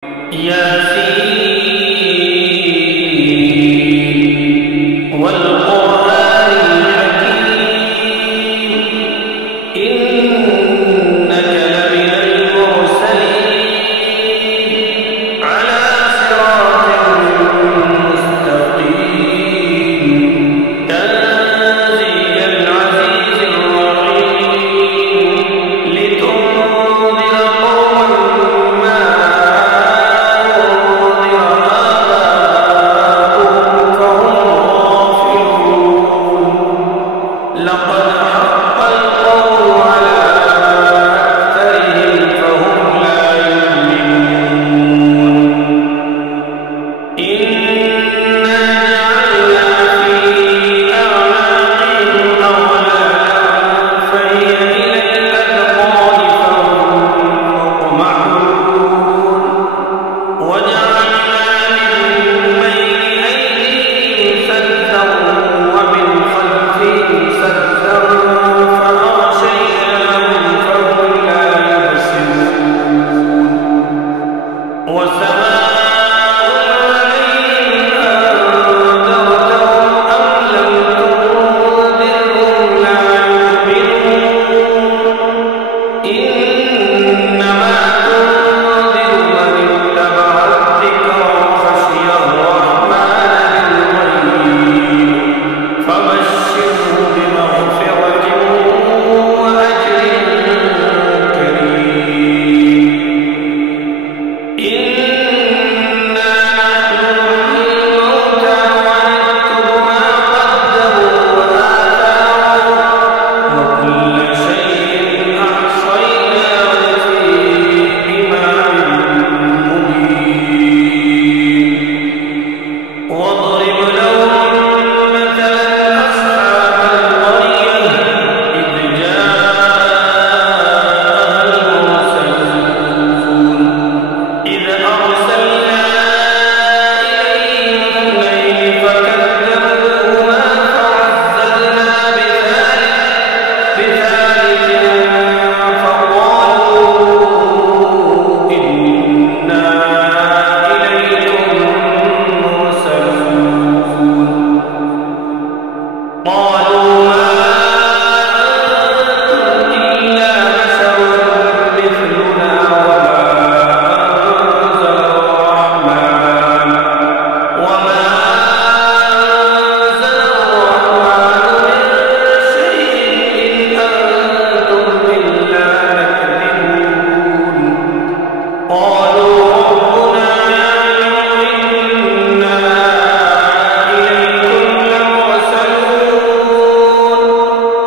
ياسين والقرآن الحكيم إنك لمن المرسلين على صراط مستقيم تنزيل العزيز الرحيم لتنذر قوما ما لقد حق القول على أكثرهم فهم لا يؤمنون إنا جعلنا في أعناقهم أغلالا فهي إلى الأذقان فهم مقمحون وجعلنا من بين أيديهم سدا ومن خلفهم سدا فأغشيناهم فهم لا يبصرون وسواء عليهم أنذرتهم أم لم تنذرهم لا يؤمنون إنما تنذر من اتبع الذكر وخشي الرحمن بالغيب فبشره بمغفرة وأجر كريم إنا نحن نحيي الموتى ونكتب ما قدموا وآثارهم وكل شيء أحصيناه في إمام مبين واضرب لهم مثلا أصحاب القرية إذ جاءها المرسلون إذ أرسلنا إليهم اثنين فكذبوهما فعززنا بثالث فقالوا إنا إليكم مرسلون قالوا ما أنتم إلا بشر مثلنا وما أنزل الرحمن من شيء إن أنتم إلا تكذبون قالوا ربنا يعلم إنا إليكم لمرسلون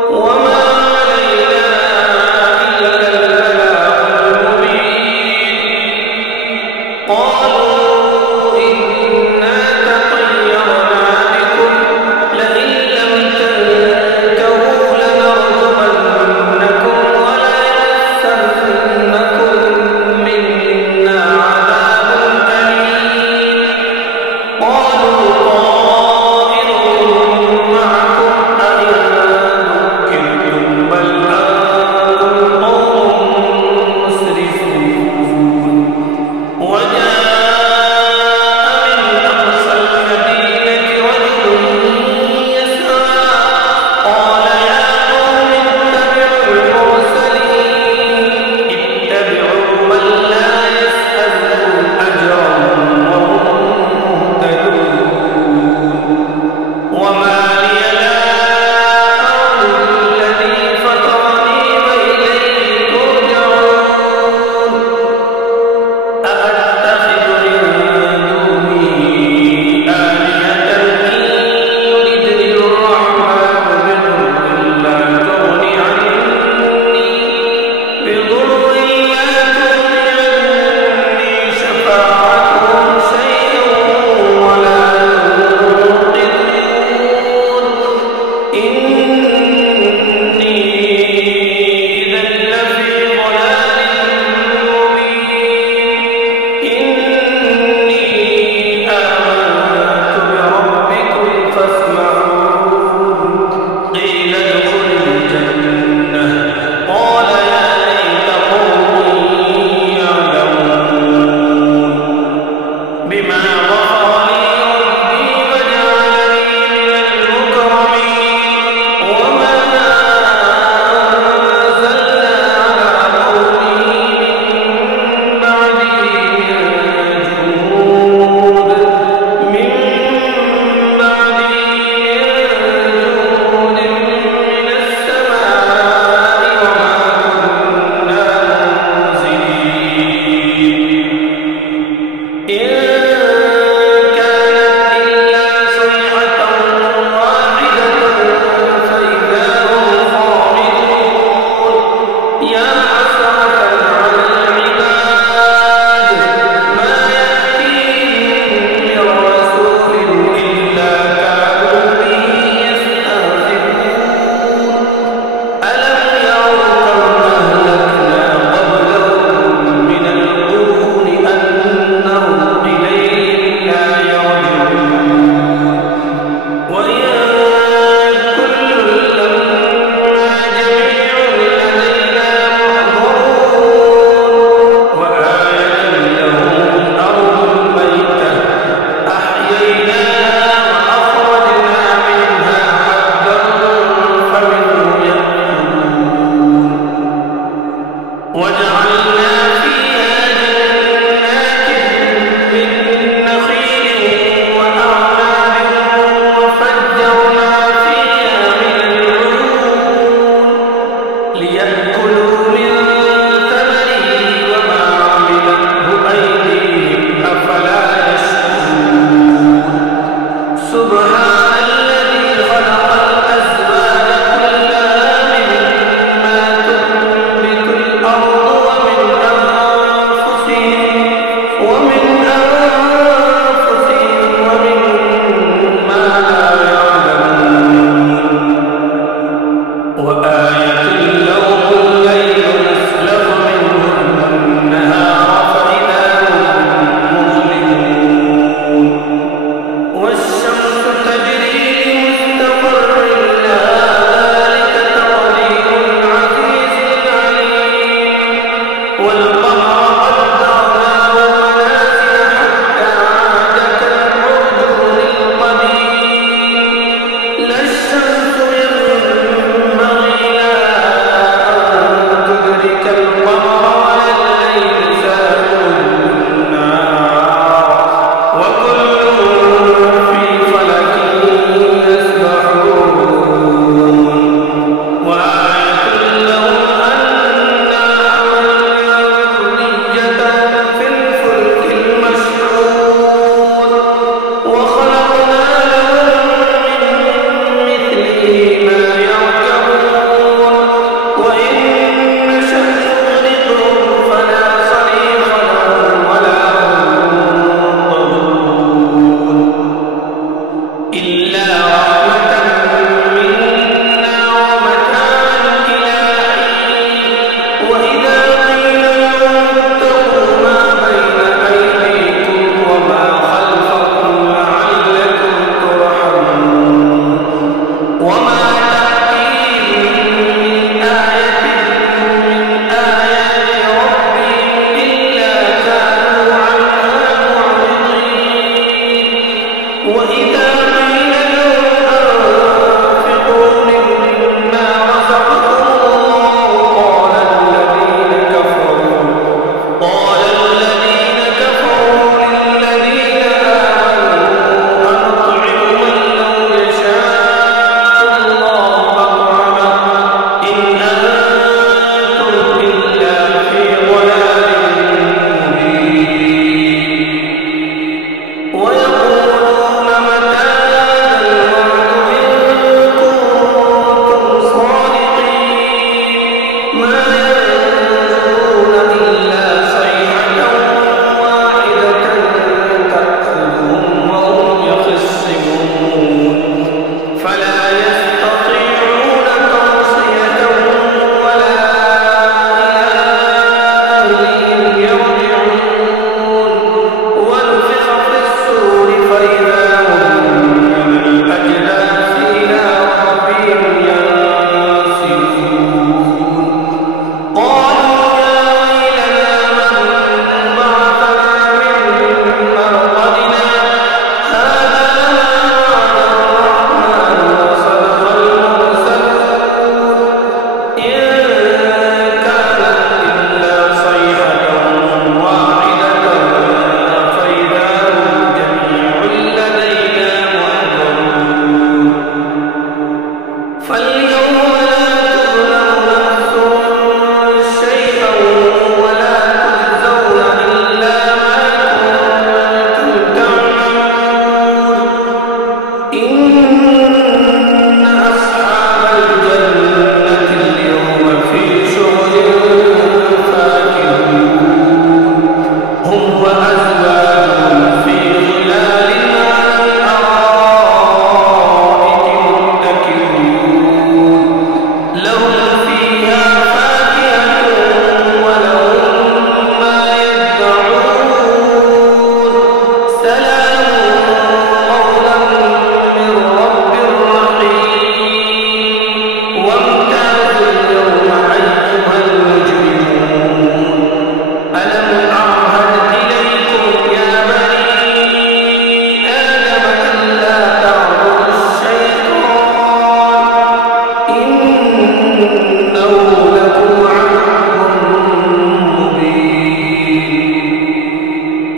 وما علينا إلا البلاغ المبين قالوا إنا تطيرنا بكم لئن لم تنتهوا لنرجمنكم وليمسنكم منا عذاب أليم قالوا طائركم معكم أئن ذكرتم بل أنتم قوم مسرفون وجاءوا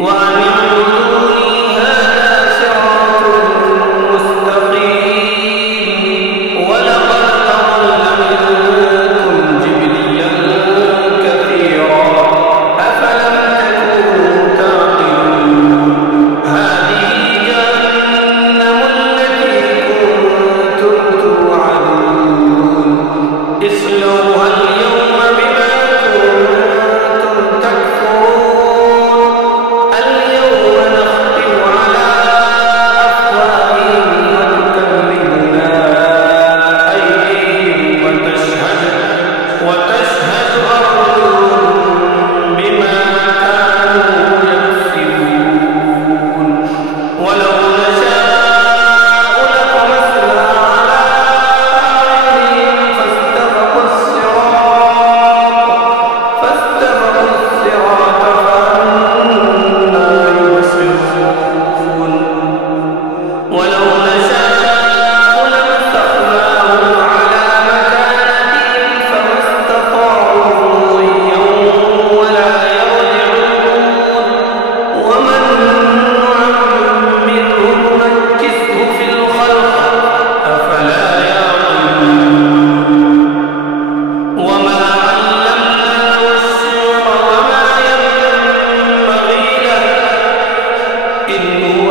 وأن اعبدوني هذا صراط مستقيم ولقد أضل منكم جبلا كثيرا أفلم تكونوا تعقلون هذه جهنم التي كنتم توعدون اصلوها اليوم بما كنتم تكفرون اليوم نختم على أفواههم وتكلمنا أيديهم وتشهد أرجلهم بما كانوا يكسبون ولو نشاء لطمسنا على أعينهم فاستبقوا الصراط فأنى يبصرون ولو نشاء لمسخناهم على مكانتهم فما استطاعوا مضيا ولا يرجعون ومن نعمره ننكسه في الخلق أفلا يعقلون وما علمناه الشعر وما ينبغي له إن هو